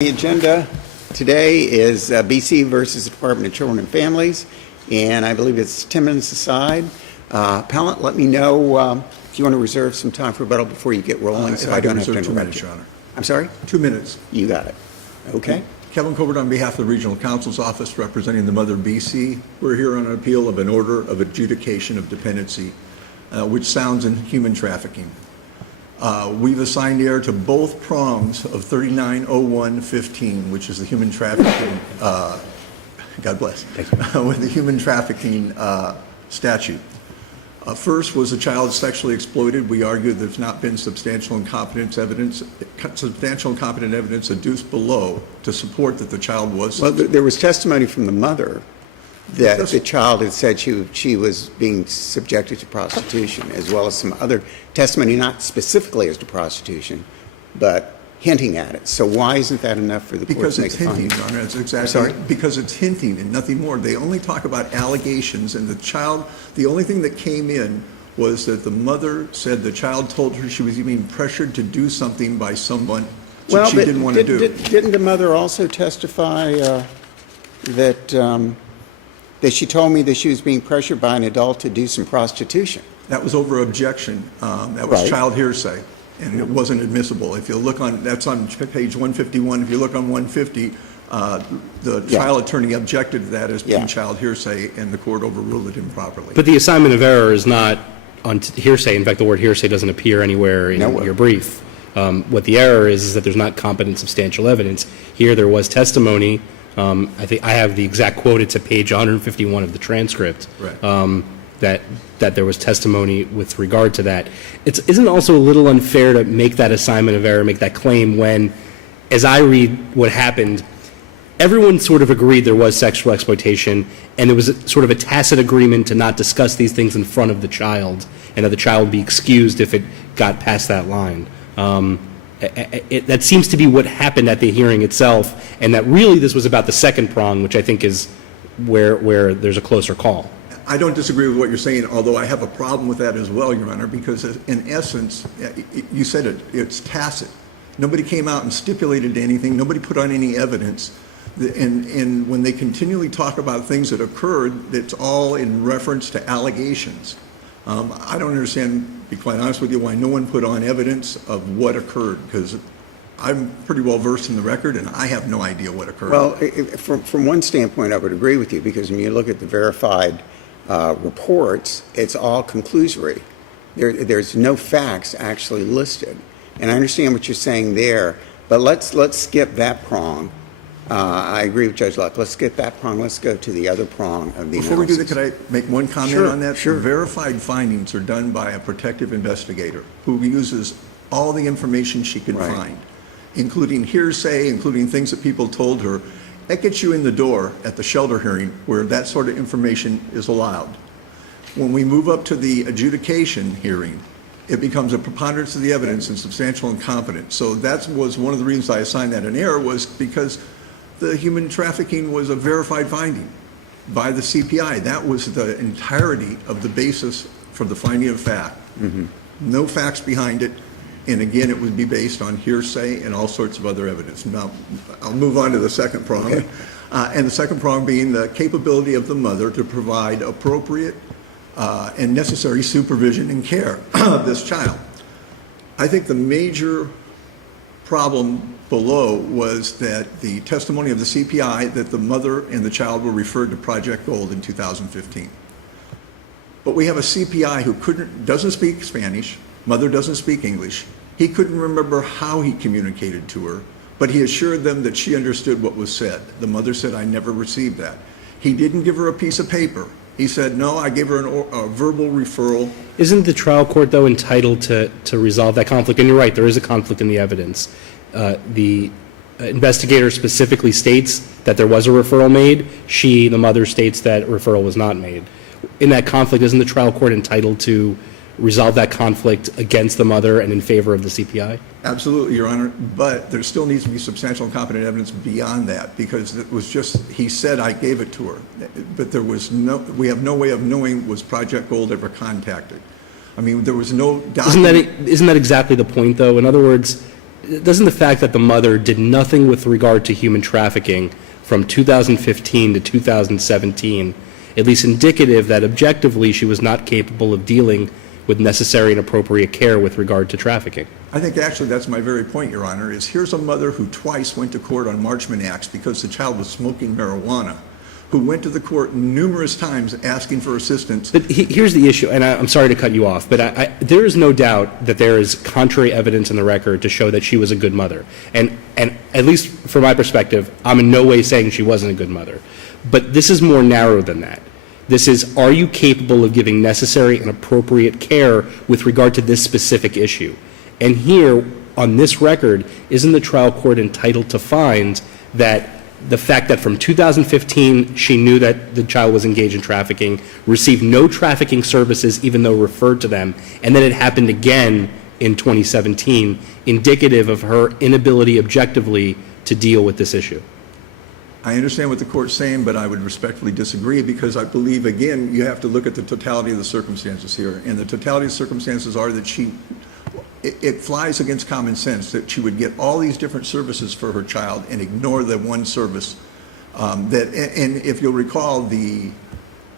The agenda today is BC versus Department of Children and Families, and I believe it's 10 minutes aside. Appellate, let me know if you want to reserve some time for rebuttal before you get rolling, so I don't have to interrupt 2 minutes, you. Your Honor. I'm sorry? 2 minutes. You got it. Okay. Kevin Colbert on behalf of the Regional Counsel's Office representing the mother BC. We're here on an appeal of an order of adjudication of dependency, which sounds in human trafficking. We've assigned heir to both prongs of 390115, which is the human trafficking, God bless, with the human trafficking statute. First was a child sexually exploited. We argue there's not been substantial and competent evidence adduced below to support that the child was. Well, there was testimony from the mother that the child had said she was being subjected to prostitution, as well as some other testimony, not specifically as to prostitution, but hinting at it. So why isn't that enough for the court to make a finding? Because it's hinting, Your Honor. That's exactly. Because it's hinting and nothing more. They only talk about allegations, and the child, the only thing that came in was that the mother said the child told her she was being pressured to do something by someone she didn't want to do. Didn't the mother also testify that she told me that she was being pressured by an adult to do some prostitution? That was over objection. That was child hearsay, and it wasn't admissible. If you look on, that's on page 151. If you look on 150, the trial attorney objected to that as being child hearsay, and the court overruled it improperly. But the assignment of error is not on hearsay. In fact, the word hearsay doesn't appear anywhere in your brief. What the error is that there's not competent substantial evidence. Here there was testimony. I think I have the exact quote. It's at page 151 of the transcript. Right. That there was testimony with regard to that. Isn't it also a little unfair to make that assignment of error, make that claim when, as I read what happened, everyone sort of agreed there was sexual exploitation, and there was sort of a tacit agreement to not discuss these things in front of the child, and that the child would be excused if it got past that line. That seems to be what happened at the hearing itself, and that really this was about the second prong, which I think is where there's a closer call. I don't disagree with what you're saying, although I have a problem with that as well, Your Honor, because in essence, you said it's tacit. Nobody came out and stipulated anything. Nobody put on any evidence. And when they continually talk about things that occurred, it's all in reference to allegations. I don't understand, to be quite honest with you, why no one put on evidence of what occurred, because I'm pretty well versed in the record, and I have no idea what occurred. Well, from one standpoint, I would agree with you, because when you look at the verified reports, it's all conclusory. There's no facts actually listed. And I understand what you're saying there, but let's skip that prong. I agree with Judge Luck. Let's skip that prong. Let's go to the other prong of the Before we do analysis. that, could I make one comment on that? Sure. Verified findings are done by a protective investigator who uses all the information she can find, including hearsay, including things that people told her. That gets you in the door at the shelter hearing where that sort of information is allowed. When we move up to the adjudication hearing, it becomes a preponderance of the evidence and substantial and competent. So that was one of the reasons I assigned that an error, was because the human trafficking was a verified finding by the CPI. That was the entirety of the basis for the finding of fact. Mm-hmm. No facts behind it. And again, it would be based on hearsay and all sorts of other evidence. Now, I'll move on to the second prong. Okay. And the second prong being the capability of the mother to provide appropriate and necessary supervision and care of this child. I think the major problem below was that the testimony of the CPI that the mother and the child were referred to Project Gold in 2015. But we have a CPI who doesn't speak Spanish, mother doesn't speak English. He couldn't remember how he communicated to her, but he assured them that she understood what was said. The mother said, "I never received that." He didn't give her a piece of paper. He said, "No, I gave her a verbal referral." Isn't the trial court, though, entitled to resolve that conflict? And you're right, there is a conflict in the evidence. The investigator specifically states that there was a referral made. The mother, states that referral was not made. In that conflict, isn't the trial court entitled to resolve that conflict against the mother and in favor of the CPI? Absolutely, Your Honor, but there still needs to be substantial and competent evidence beyond that, because it was just, he said, "I gave it to her," but we have no way of knowing was Project Gold ever contacted. I mean, there was no document. Isn't that exactly the point, though? In other words, doesn't the fact that the mother did nothing with regard to human trafficking from 2015 to 2017, at least indicative that objectively she was not capable of dealing with necessary and appropriate care with regard to trafficking? I think actually that's my very point, Your Honor, is here's a mother who twice went to court on Marchman Acts because the child was smoking marijuana, who went to the court numerous times asking for assistance. But here's the issue, and I'm sorry to cut you off, but there is no doubt that there is contrary evidence in the record to show that she was a good mother. And at least from my perspective, I'm in no way saying she wasn't a good mother. But this is more narrow than that. This is, are you capable of giving necessary and appropriate care with regard to this specific issue? And here, on this record, isn't the trial court entitled to find that the fact that from 2015 she knew that the child was engaged in trafficking, received no trafficking services even though referred to them, and then it happened again in 2017, indicative of her inability objectively to deal with this issue? I understand what the court's saying, but I would respectfully disagree because I believe, again, you have to look at the totality of the circumstances here. And the totality of the circumstances are that it flies against common sense that she would get all these different services for her child and ignore the one service. And if you'll recall, the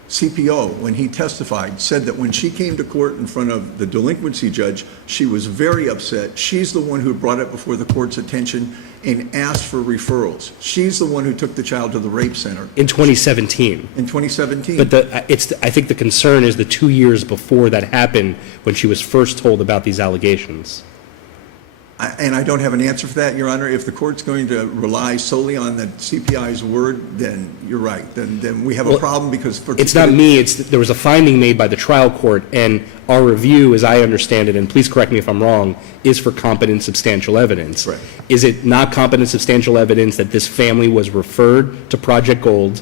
CPO, when he testified, said that when she came to court in front of the delinquency judge, she was very upset. She's the one who brought it before the court's attention and asked for referrals. She's the one who took the child to the rape center. In 2017. In 2017. But I think the concern is the 2 years before that happened when she was first told about these allegations. And I don't have an answer for that, Your Honor. If the court's going to rely solely on the CPI's word, then you're right. Then we have a problem because... It's not me. There was a finding made by the trial court, and our review, as I understand it, and please correct me if I'm wrong, is for competent substantial evidence. Right. Is it not competent substantial evidence that this family was referred to Project Gold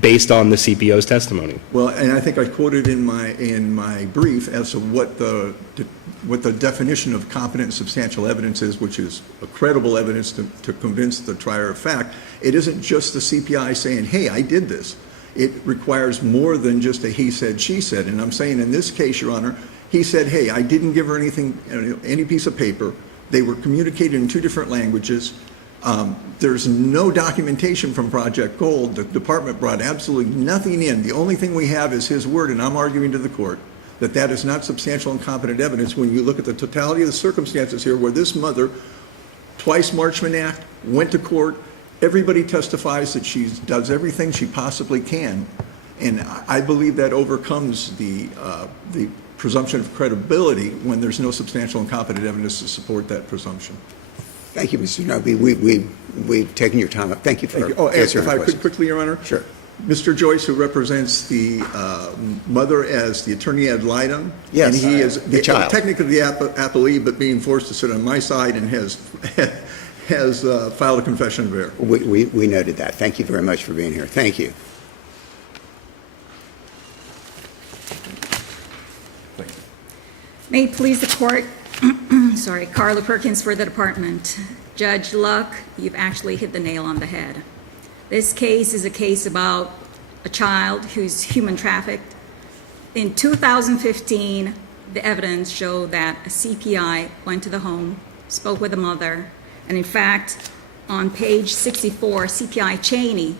based on the CPO's testimony? Well, and I think I quoted in my brief as to what the definition of competent substantial evidence is, which is a credible evidence to convince the trier of fact. It isn't just the CPI saying, hey, I did this. It requires more than just a he said, she said. And I'm saying in this case, Your Honor, he said, hey, I didn't give her anything, any piece of paper. They were communicated in two different languages. There's no documentation from Project Gold. The department brought absolutely nothing in. The only thing we have is his word, and I'm arguing to the court that that is not substantial and competent evidence when you look at the totality of the circumstances here where this mother, twice Marchman Act, went to court. Everybody testifies that she does everything she possibly can. And I believe that overcomes the presumption of credibility when there's no substantial and competent evidence to support that presumption. Thank you, Mr. Noby. We've taken your time up. Thank you for answering Oh, if our I could questions. quickly, Your Honor? Sure. Mr. Joyce, who represents the mother as the attorney ad litem. Yes, And he is the child. technically the appellee, but being forced to sit on my side and has filed a confession of error. We noted that. Thank you very much for being here. Thank you. May it please the court, sorry, Carla Perkins for the department. Judge Luck, you've actually hit the nail on the head. This case is a case about a child who's human trafficked. In 2015, the evidence showed that a CPI went to the home, spoke with the mother, and in fact, on page 64, CPI Cheney,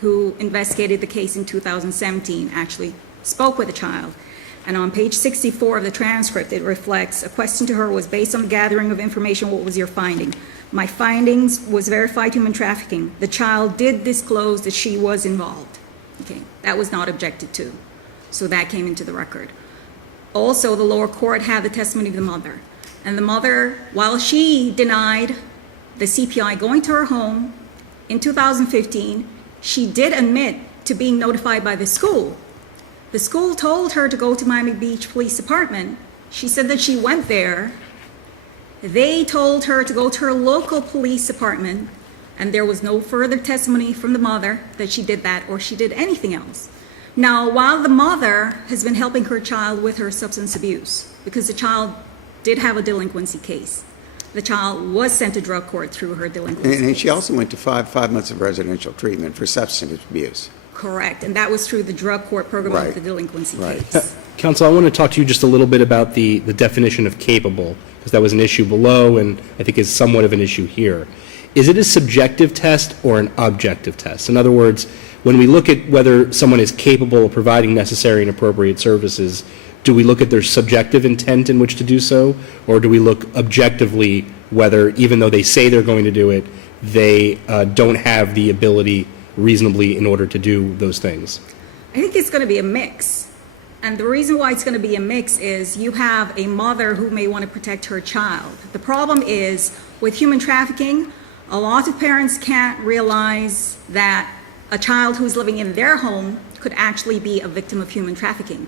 who investigated the case in 2017, actually spoke with the child. And on page 64 of the transcript, it reflects a question to her was based on the gathering of information, what was your finding? My findings was verified human trafficking. The child did disclose that she was involved. Okay, that was not objected to. So that came into the record. Also, the lower court had the testimony of the mother. And the mother, while she denied the CPI going to her home in 2015, she did admit to being notified by the school. The school told her to go to Miami Beach Police Department. She said that she went there. They told her to go to her local police department, and there was no further testimony from the mother that she did that or she did anything else. Now, while the mother has been helping her child with her substance abuse, because the child did have a delinquency case, the child was sent to drug court through her delinquency And she case. also went to five months of residential treatment for substance abuse. Correct, and that was through the drug court program Right. of the delinquency Right. case. Counsel, I want to talk to you just a little bit about the definition of capable. because that was an issue below and I think is somewhat of an issue here. Is it a subjective test or an objective test? In other words, when we look at whether someone is capable of providing necessary and appropriate services, do we look at their subjective intent in which to do so, or do we look objectively whether, even though they say they're going to do it, they don't have the ability reasonably in order to do those things? I think it's going to be a mix. And the reason why it's going to be a mix is you have a mother who may want to protect her child. The problem is with human trafficking, a lot of parents can't realize that a child who's living in their home could actually be a victim of human trafficking.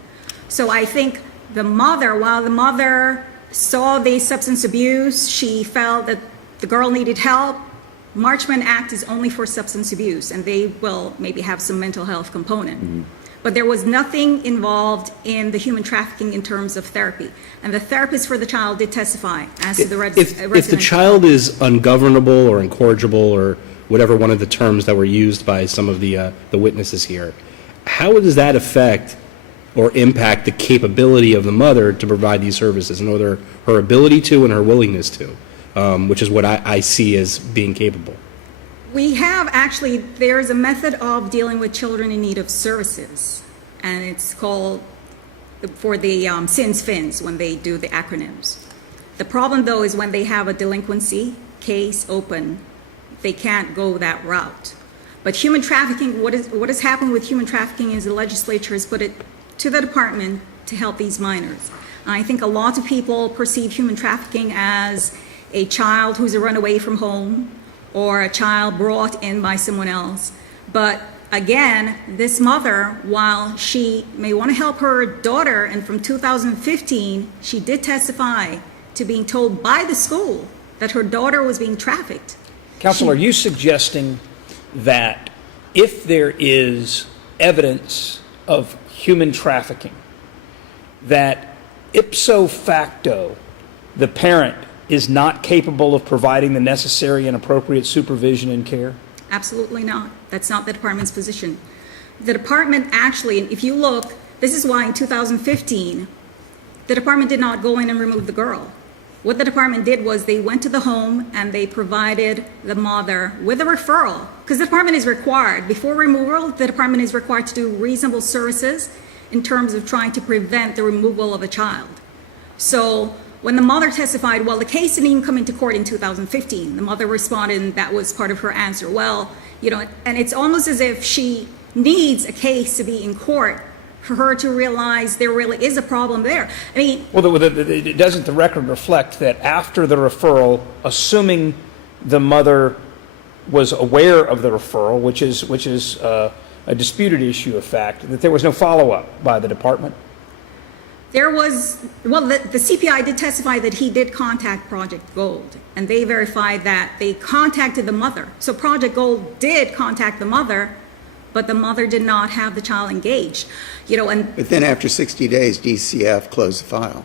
So I think the mother, while the mother saw the substance abuse, she felt that the girl needed help. Marchman Act is only for substance abuse, and they will maybe have some mental health component. Mm-hmm. But there was nothing involved in the human trafficking in terms of therapy. And the therapist for the child did testify as to the If the child is ungovernable or incorrigible or whatever one of the terms that were used by some of the witnesses here, how does that affect or impact the capability of the mother to provide these services, and whether her ability to and her willingness to, which is what I see as being capable? We have actually, there's a method of dealing with children in need of services, and it's called for the SINS FINS when they do the acronyms. The problem though is when they have a delinquency case open, they can't go that route. But human trafficking, what has happened with human trafficking is the legislature has put it to the department to help these minors. And I think a lot of people perceive human trafficking as a child who's a runaway from home, or a child brought in by someone else. But again, this mother, while she may want to help her daughter, and from 2015, she did testify to being told by the school that her daughter was being trafficked. Counsel, are you suggesting that if there is evidence of human trafficking, that ipso facto, the parent is not capable of providing the necessary and appropriate supervision and care? Absolutely not. That's not the department's position. The department actually, if you look, this is why in 2015, the department did not go in and remove the girl. What the department did was they went to the home and they provided the mother with a referral, because the department is required, before removal, the department is required to do reasonable services in terms of trying to prevent the removal of a child. So when the mother testified, well, the case didn't even come into court in 2015. The mother responded, and that was part of her answer. Well, and it's almost as if she needs a case to be in court for her to realize there really is a problem there. I mean, well, doesn't the record reflect that after the referral, assuming the mother was aware of the referral, which is a disputed issue of fact, that there was no follow-up by the department? There was, well, the CPI did testify that he did contact Project Gold, and they verified that they contacted the mother. So Project Gold did contact the mother, but the mother did not have the child engaged. But then after 60 days, DCF closed the file.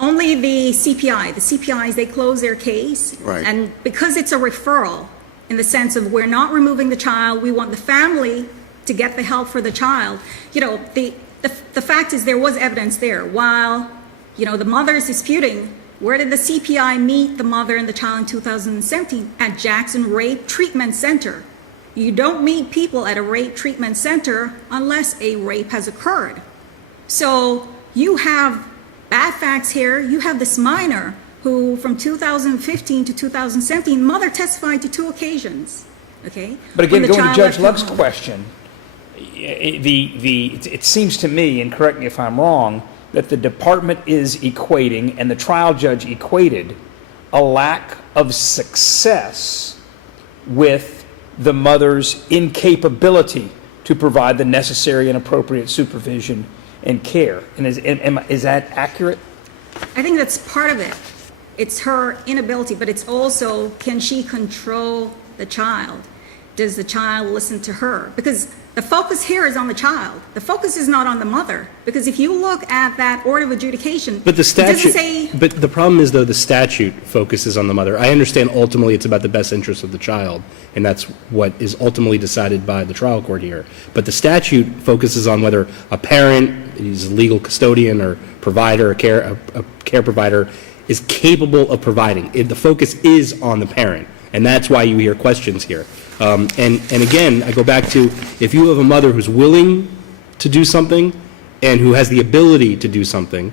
Only the CPIs, they close their case. Right. And because it's a referral, in the sense of we're not removing the child, we want the family to get the help for the child. The fact is there was evidence there. While, the mother is disputing, where did the CPI meet the mother and the child in 2017? At Jackson Rape Treatment Center. You don't meet people at a rape treatment center unless a rape has occurred. So you have bad facts here. You have this minor who from 2015 to 2017, mother testified to 2 occasions. Okay? But again, going to Judge Luck's question, it seems to me, and correct me if I'm wrong, that the department is equating, and the trial judge equated, a lack of success with the mother's incapability to provide the necessary and appropriate supervision and care. And is that accurate? I think that's part of it. It's her inability, but it's also, can she control the child? Does the child listen to her? Because the focus here is on the child. The focus is not on the mother. Because if you look at that order of adjudication, but the statute, it doesn't say... But the problem is, though, the statute focuses on the mother. I understand ultimately it's about the best interest of the child, and that's what is ultimately decided by the trial court here. But the statute focuses on whether a parent, he's a legal custodian or provider, a care provider, is capable of providing. The focus is on the parent, and that's why you hear questions here. And again, I go back to, if you have a mother who's willing to do something and who has the ability to do something,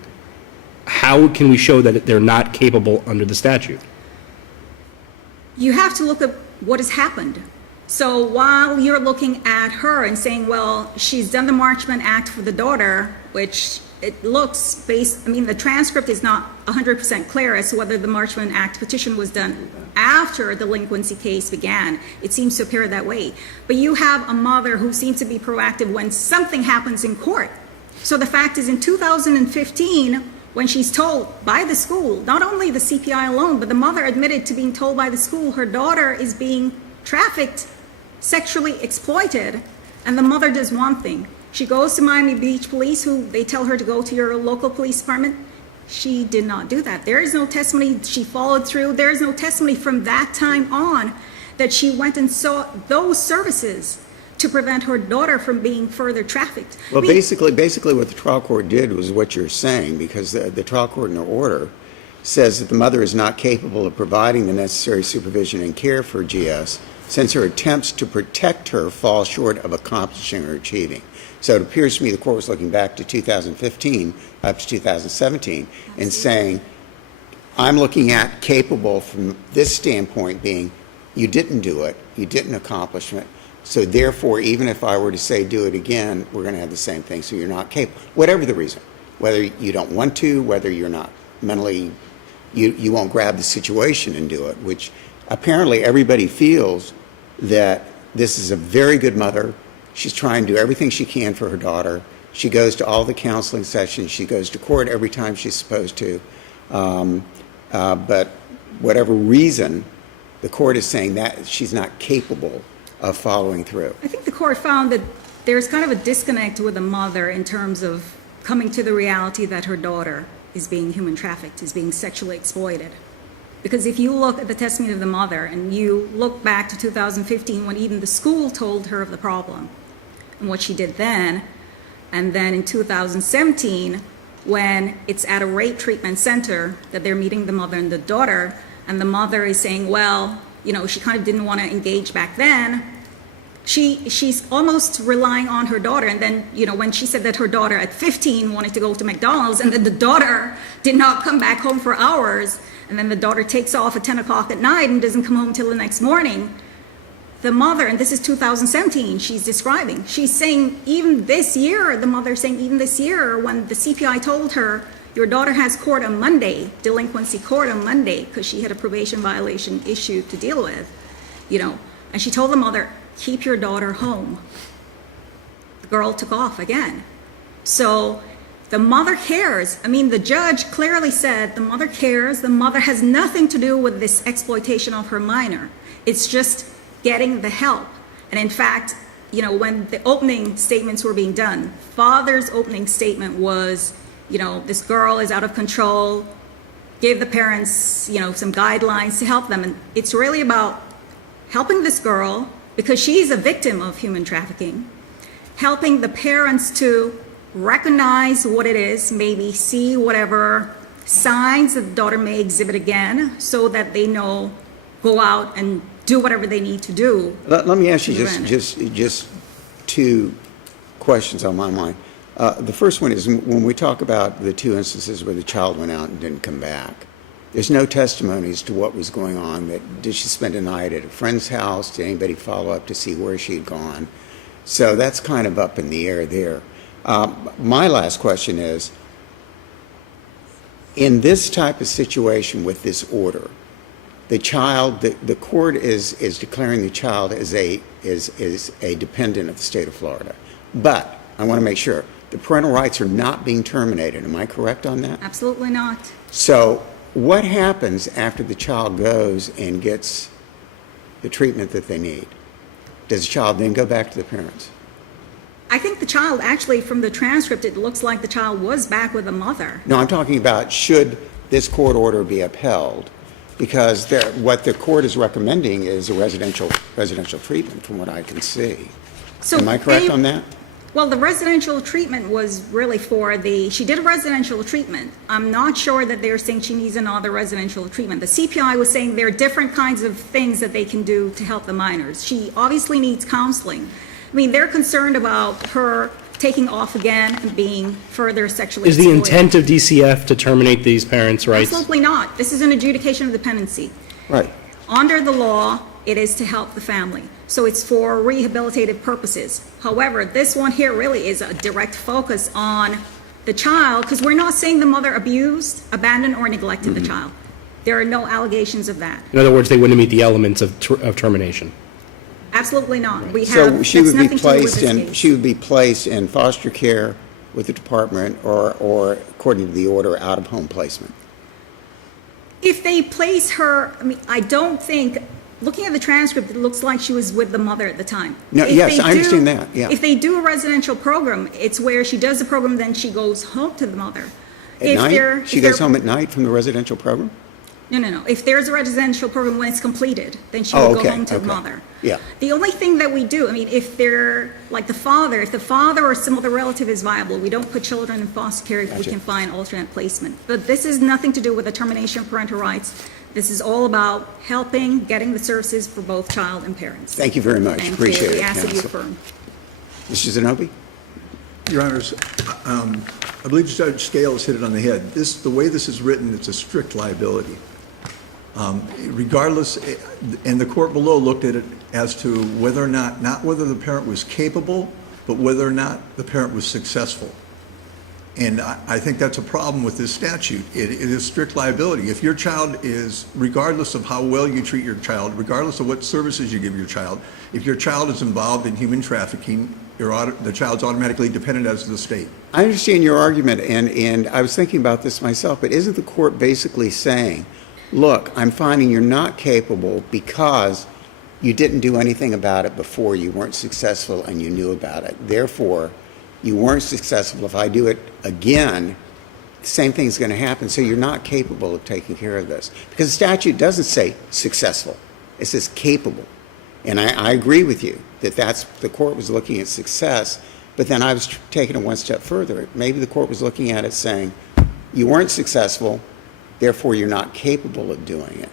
how can we show that they're not capable under the statute? You have to look at what has happened. So while you're looking at her and saying, well, she's done the Marchman Act for the daughter, which it looks the transcript is not 100% clear as to whether the Marchman Act petition was done after the delinquency case began. It seems to appear that way. But you have a mother who seems to be proactive when something happens in court. So the fact is, in 2015, when she's told by the school, not only the CPI alone, but the mother admitted to being told by the school her daughter is being trafficked, sexually exploited, and the mother does one thing. She goes to Miami Beach Police, who they tell her to go to your local police department. She did not do that. There is no testimony she followed through. There is no testimony from that time on that she went and sought those services to prevent her daughter from being further trafficked. Well, basically what the trial court did was what you're saying, because the trial court in their order says that the mother is not capable of providing the necessary supervision and care for GS since her attempts to protect her fall short of accomplishing or achieving. So it appears to me the court was looking back to 2015 up to 2017 and saying, I'm looking at capable from this standpoint being, you didn't do it, you didn't accomplish it, so therefore, even if I were to say do it again, we're going to have the same thing, so you're not capable. Whatever the reason, whether you don't want to, whether you're not mentally, you won't grab the situation and do it, which apparently everybody feels that this is a very good mother. She's trying to do everything she can for her daughter. She goes to all the counseling sessions. She goes to court every time she's supposed to. But whatever reason, the court is saying that she's not capable of following through. I think the court found that there's kind of a disconnect with the mother in terms of coming to the reality that her daughter is being human trafficked, is being sexually exploited. Because if you look at the testimony of the mother and you look back to 2015 when even the school told her of the problem and what she did then, and then in 2017 when it's at a rape treatment center that they're meeting the mother and the daughter, and the mother is saying, well, she kind of didn't want to engage back then. She's almost relying on her daughter. And then, when she said that her daughter at 15 wanted to go to McDonald's, and then the daughter did not come back home for hours, and then the daughter takes off at 10 o'clock at night and doesn't come home till the next morning, the mother, and this is 2017, she's describing, she's saying even this year, the mother's saying even this year, when the CPI told her, your daughter has court on Monday, delinquency court on Monday, because she had a probation violation issue to deal with, and she told the mother, keep your daughter home. The girl took off again. So the mother cares. The judge clearly said the mother cares. The mother has nothing to do with this exploitation of her minor. It's just getting the help. And in fact, when the opening statements were being done, father's opening statement was, this girl is out of control, gave the parents, some guidelines to help them. And it's really about helping this girl, because she's a victim of human trafficking, helping the parents to recognize what it is, maybe see whatever signs that the daughter may exhibit again, so that they know, go out and do whatever they need to do. Let me ask you just two questions on my mind. The first one is, when we talk about the two instances where the child went out and didn't come back, there's no testimony as to what was going on. Did she spend a night at a friend's house? Did anybody follow up to see where she'd gone? So that's kind of up in the air there. My last question is, in this type of situation with this order, the child, the court is declaring the child is a dependent of the state of Florida. But I want to make sure the parental rights are not being terminated. Am I correct on that? Absolutely not. So what happens after the child goes and gets the treatment that they need? Does the child then go back to the parents? I think the child, actually, from the transcript, it looks like the child was back with the mother. No, I'm talking about, should this court order be upheld? Because what the court is recommending is a residential treatment, from what I can see. So Am I correct on that? Well, the residential treatment was really she did a residential treatment. I'm not sure that they're saying she needs another residential treatment. The CPI was saying there are different kinds of things that they can do to help the minors. She obviously needs counseling. I mean, they're concerned about her taking off again and being further sexually Is the exploited. intent of DCF to terminate these parents' rights? Absolutely not. This is an adjudication of dependency. Right. Under the law, it is to help the family. So it's for rehabilitative purposes. However, this one here really is a direct focus on the child, because we're not saying the mother abused, abandoned, or neglected the child. There are no allegations of that. In other words, they wouldn't meet the elements of termination. Absolutely not. We have, So she that's would be nothing to do with placed this in, case. she would be placed in foster care with the department or according to the order, out-of-home placement. If they place her, I mean, I don't think, looking at the transcript, it looks like she was with the mother at the time. No, If yes, they I understand that, yeah. If they do a residential program, it's where she does the program, then she goes home to the mother. At night? She goes home at night from the residential program? No. If there's a residential program when it's completed, then she Oh, will okay, go home to the okay. mother. Yeah. The only thing that we do, I mean, if they're, like the father or some other relative is viable, we don't put children in foster care if we Gotcha. can find alternate placement. But this is nothing to do with the termination of parental rights. This is all about helping, getting the services for both child and parents. Thank you very much. Thank you. Appreciate We it, ask that you counsel. affirm. Mr. Zanobi? Your Honors, I believe Judge Scale has hit it on the head. The way this is written, it's a strict liability. Regardless, and the court below looked at it as to whether or not whether the parent was capable, but whether or not the parent was successful. And I think that's a problem with this statute. It is strict liability. If your child is, regardless of how well you treat your child, regardless of what services you give your child, if your child is involved in human trafficking, the child's automatically dependent as the state. I understand your argument, and I was thinking about this myself, but isn't the court basically saying, look, I'm finding you're not capable because you didn't do anything about it before, you weren't successful, and you knew about it. Therefore, you weren't successful. If I do it again, the same thing's going to happen, so you're not capable of taking care of this. Because the statute doesn't say successful. It says capable. And I agree with you that the court was looking at success, but then I was taking it one step further. Maybe the court was looking at it saying, you weren't successful, therefore you're not capable of doing it.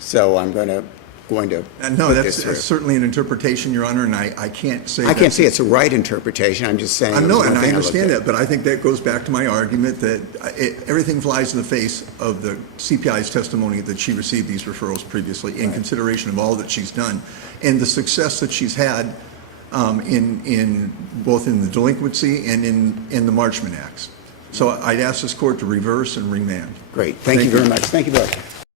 So I'm going to No, put that's this through. certainly an interpretation, Your Honor, and I can't say I can't say it's a right interpretation. I'm just saying. I it know, was and one I thing looked understand at. that, but I think that goes back to my argument that everything flies in the face of the CPI's testimony that she received these referrals previously in consideration of all that she's done and the success that she's had in both in the delinquency and in the Marchman Acts. So I'd ask this court to reverse and remand. Great. Thank you very much. Thank you both.